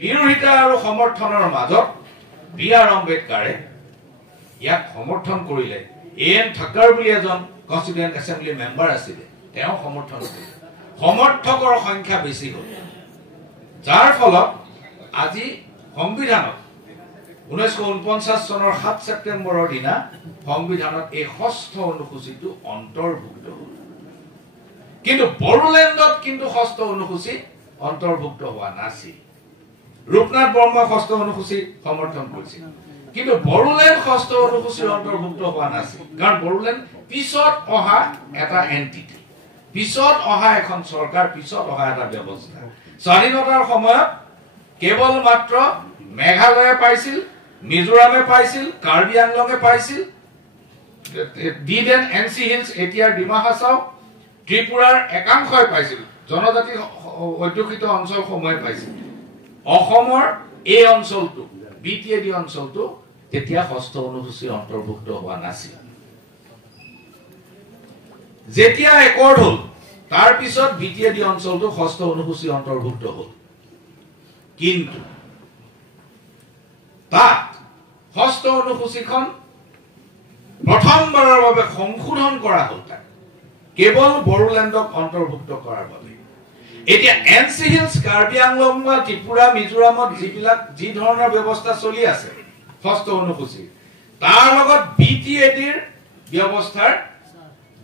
বিৰোধিতা আৰু সমৰ্থনৰ মাজত বি.আৰ. আম্বেদকাৰে ইয়াক সমৰ্থন কৰিলে। এ.এন. ঠাক্কৰ বুলি এজন কনষ্টিটিউয়েণ্ট এছেম্বলি মেম্বাৰ আছিলে, তেওঁ সমৰ্থন কৰিলে। সমৰ্থকৰ সংখ্যা বেছি হ'ল, যাৰ ফলত আজি সংবিধানত 1949 চনৰ 7 ছেপ্টেম্বৰৰ দিনা সংবিধানত এই 6ষ্ঠ অনুসূচীটো অন্তৰ্ভুক্ত হ'ল। কিন্তু বড়োলেণ্ডত কিন্তু 6ষ্ঠ অনুসূচী অন্তৰ্ভুক্ত হোৱা নাছিল। ৰূপনাথ বৰ্মাই 6ষ্ঠ অনুসূচী সমৰ্থন কৰিছিল, কিন্তু বড়োলেণ্ড 6ষ্ঠ অনুসূচীৰ অন্তৰ্ভুক্ত হোৱা নাছিল, কাৰণ বড়োলেণ্ড পিছত অহা এটা এণ্টিটি, পিছত অহা এখন চৰকাৰ, পিছত অহা এটা ব্যৱস্থা। স্বাধীনতাৰ সময়ত কেৱল মাত্ৰ মেঘালয়ে পাইছিল, মিজোৰামে পাইছিল, কাৰ্বি আংলঙে পাইছিল, ডিডেন এনচি হিলছ এতিয়াৰ ডিমা হাছাও, ত্ৰিপুৰাৰ একাংশই পাইছিল, জনজাতি অধ্যুষিত অঞ্চলসমূহে পাইছিল। অসমৰ এই অঞ্চলটো BTAD অঞ্চলটো তেতিয়া 6ষ্ঠ অনুসূচীৰ অন্তৰ্ভুক্ত হোৱা নাছিল। যেতিয়া একৰ্ড হ'ল, তাৰ পিছত BTAD অঞ্চলটো 6ষ্ঠ অনুসূচীৰ অন্তৰ্ভুক্ত হ'ল। কিন্তু তাত 6ষ্ঠ অনুসূচীখন প্ৰথমবাৰৰ বাবে সংশোধন কৰা হ'ল, তাক কেৱল বড়োলেণ্ডক অন্তৰ্ভুক্ত কৰাৰ বাবে। এতিয়া এনচি হিলছ, কাৰ্বি আংলং বা ত্ৰিপুৰা, মিজোৰামত যি ধৰণৰ ব্যৱস্থা চলি আছে 6ষ্ঠ অনুসূচী, তাৰ লগত BTADৰ ব্যৱস্থাৰ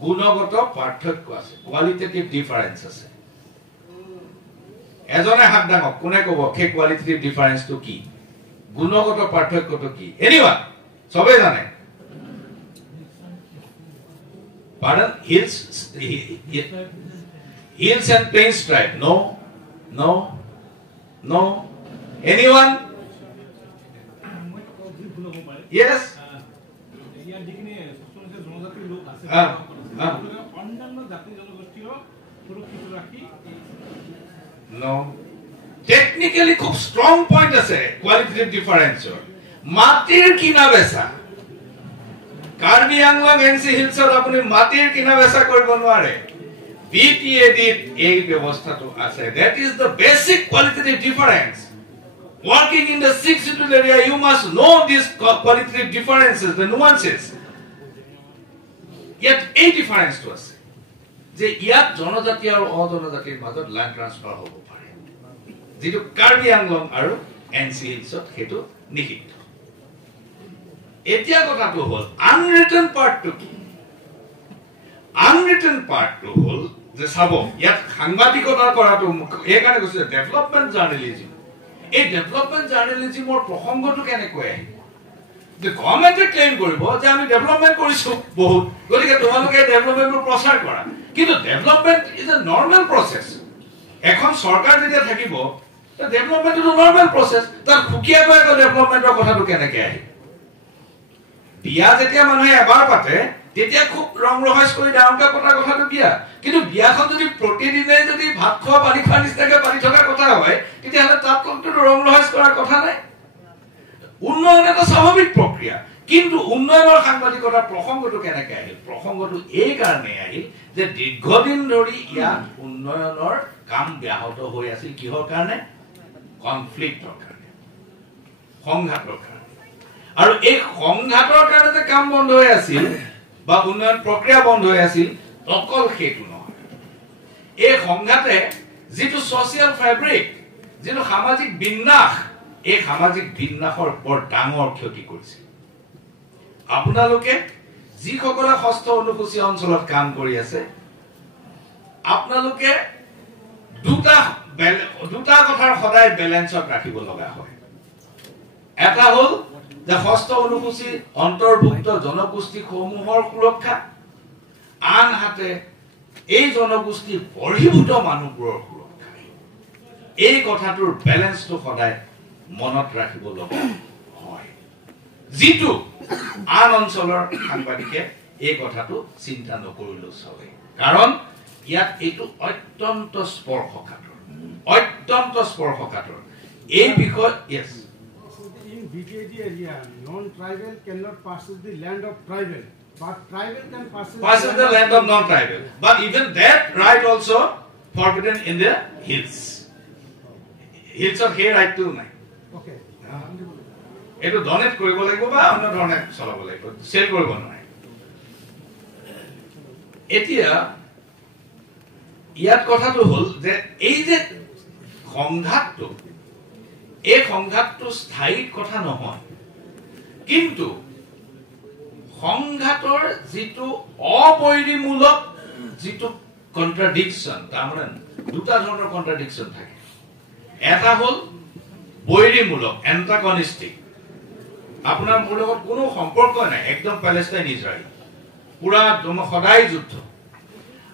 গুণগত পাৰ্থক্য আছে, কোৱালিটেটিভ ডিফাৰেন্স আছে। এজনে হাত দাঙক, কোনে ক'ব সেই কোৱালিটেটিভ ডিফাৰেন্সটো কি, গুণগত পাৰ্থক্যটো কি? এনিৱান সবে জানে। Pardon? Hills and Plains tribe. No. Anyone? Yes. No. Technically খুব strong point আছে qualitative difference. মাটিৰ কিনা বেচা, কাৰ্বি আংলং এনচি হিলছত আপুনি মাটিৰ কিনা বেচা কৰিব নোৱাৰে। BTAD এই ব্যৱস্থাটো আছে। That is the basic qualitative difference. Working in the 6th scheduled area, you must know these qualitative differences, the nuances. Yet এই ডিফাৰেন্সটো আছে যে ইয়াত জনজাতি আৰু অজনজাতিৰ মাজত ল্যান্ড ট্ৰান্সফাৰ হ'ব পাৰে, যেটো কাৰ্বি আংলং আৰু এনচি হিলছত সেইটো নিষিদ্ধ। এতিয়া কথাটো হ'ল আনৰিটেন পাৰ্টটো কি? আনৰিটেন পাৰ্টটো হ'ল যে চাব, ইয়াত সাংবাদিকতা কৰাটো এইকাৰণে কৈছে ডেভেলপমেণ্ট জাৰ্নেলিজিম। এই ডেভেলপমেণ্ট জাৰ্নেলিজিমৰ প্ৰসংগটো কেনেকৈ আহিব? যে গভৰ্ণমেণ্টে ক্লেইম কৰিব যে আমি ডেভেলপমেণ্ট কৰিছো বহুত, গতিকে তোমালোকে ডেভেলপমেণ্টবোৰ প্ৰচাৰ কৰা। কিন্তু development is a normal process. এখন চৰকাৰ যেতিয়া থাকিব, development is a normal process. তাত সুকীয়াকৈ আকৌ ডেভেলপমেণ্টৰ কথাটো কেনেকৈ আহিব? বিয়া যেতিয়া মানুহে এবাৰ পাতে, তেতিয়া খুব ৰং ৰহইচ কৰি ডাঙৰকৈ পতা কথাটো বিয়া। কিন্তু বিয়াখন যদি প্ৰতিদিনে যদি ভাত খোৱা পানী খোৱা নিচিনাকৈ পাতি থকাৰ কথা হয়, তেতিয়াহ'লে তাত কোনো ৰং ৰহইচ কৰাৰ কথা নাই। উন্নয়ন এটা স্বাভাৱিক প্ৰক্ৰিয়া, কিন্তু উন্নয়নৰ সাংবাদিকতাৰ প্ৰসংগটো কেনেকৈ আহিল? প্ৰসংগটো এই কাৰণেই আহিল যে দীৰ্ঘদিন ধৰি ইয়াত উন্নয়নৰ কাম ব্যাহত হৈ আছিল। কিহৰ কাৰণে? কনফ্লিক্টৰ কাৰণে, সংঘাতৰ কাৰণে। আৰু এই সংঘাতৰ কাৰণে যে কাম বন্ধ হৈ আছিল বা উন্নয়ন প্ৰক্ৰিয়া বন্ধ হৈ আছিল, অকল সেইটো নহয়। এই সংঘাতে যিটো ছ'চিয়েল ফেব্ৰিক, যিটো সামাজিক বিন্যাস, এই সামাজিক বিন্যাসৰ বৰ ডাঙৰ ক্ষতি কৰিছিল। আপোনালোকে যিসকলে 6ষ্ঠ অনুসূচী অঞ্চলত কাম কৰি আছে, আপোনালোকে দুটা কথাৰ সদায় বেলেঞ্চত ৰাখিব লগা হয়। এটা হ'ল যে 6ষ্ঠ অনুসূচী অন্তৰ্ভুক্ত জনগোষ্ঠীসমূহৰ সুৰক্ষা, আনহাতে এই জনগোষ্ঠীৰ বহিৰ্ভূত মানুহবোৰৰ সুৰক্ষা। এই কথাটোৰ বেলেঞ্চটো সদায় মনত ৰাখিব লগা হয়, যিটো আন অঞ্চলৰ সাংবাদিকে এই কথাটো চিন্তা নকৰিলেও চলে। কাৰণ ইয়াত এইটো অত্যন্ত স্পৰ্শকাতৰ, অত্যন্ত স্পৰ্শকাতৰ এই বিষয়। Yes, in BTAD area, non-tribal cannot purchase the land of tribal, but tribal can purchase the land of non-tribal. But even that right also forbidden in the hills. হিলছত সেই ৰাইটটো নাই। Okay. এইটো ডনেট কৰিব লাগিব বা অন্য ধৰণে চলাব লাগিব, চেল কৰিব নোৱাৰে। এতিয়া ইয়াত কথাটো হ'ল যে এই যে সংঘাতটো, এই সংঘাতটো স্থায়ী কথা নহয়, কিন্তু সংঘাতৰ যিটো অবৈৰীমূলক যিটো কন্ট্ৰাডিকশ্যন, তাৰমানে দুটা ধৰণৰ কন্ট্ৰাডিকশ্যন থাকে। এটা হ'ল বৈৰীমূলক, এণ্টাগনিষ্টিক, আপোনাৰ মোৰ লগত কোনো সম্পৰ্ক নাই, একদম পেলেষ্টাইন ইজৰাইল, পুৰা সদায় যুদ্ধ।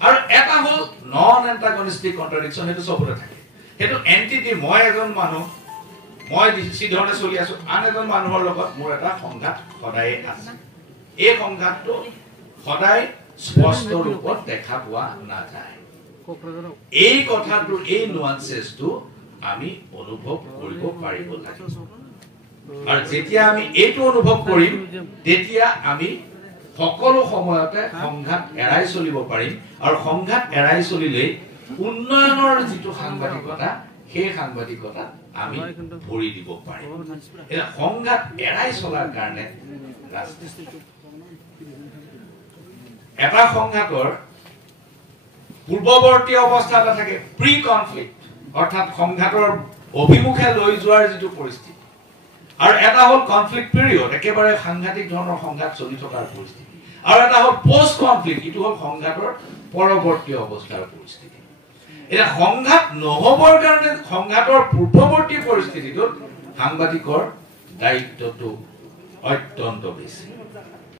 আৰু এটা হ'ল নন এণ্টাগনিষ্টিক কন্ট্ৰাডিকশ্যন, সেইটো চবতে থাকে। সেইটো এণ্টিটি, মই এজন মানুহ, মই যিধৰণে চলি আছো, আন এজন মানুহৰ লগত মোৰ এটা সংঘাত সদায় আছে। এই সংঘাতটো সদায় স্পষ্ট ৰূপত দেখা পোৱা নাযায়। এই কথাটো, এই নুৱান্সেছটো আমি অনুভৱ কৰিব পাৰিব লাগে। আৰু যেতিয়া আমি এইটো অনুভৱ কৰিম, তেতিয়া আমি সকলো সময়তে সংঘাত এৰাই চলিব পাৰিম। আৰু সংঘাত এৰাই চলিলেই উন্নয়নৰ যিটো সাংবাদিকতা, সেই সাংবাদিকতাত আমি ভৰি দিব পাৰিম। এতিয়া সংঘাত এৰাই চলাৰ কাৰণে এটা সংঘাতৰ পূৰ্বৱৰ্তী অৱস্থা এটা থাকে, প্ৰি কনফ্লিক্ট, অৰ্থাৎ সংঘাতৰ অভিমুখে লৈ যোৱাৰ যিটো পৰিস্থিতি, আৰু এটা হ'ল কনফ্লিক্ট পিৰিয়ড, একেবাৰে সাংঘাতিক ধৰণৰ সংঘাত চলি থকাৰ পৰিস্থিতি, আৰু এটা হ'ল পোষ্ট কনফ্লিক্ট, ইটো হ'ল সংঘাতৰ পৰৱৰ্তী অৱস্থাৰ পৰিস্থিতি। এতিয়া সংঘাত নহবৰ কাৰণে সংঘাতৰ পূৰ্বৱৰ্তী পৰিস্থিতিটোত সাংবাদিকৰ দায়িত্বটো অত্যন্ত বেছি।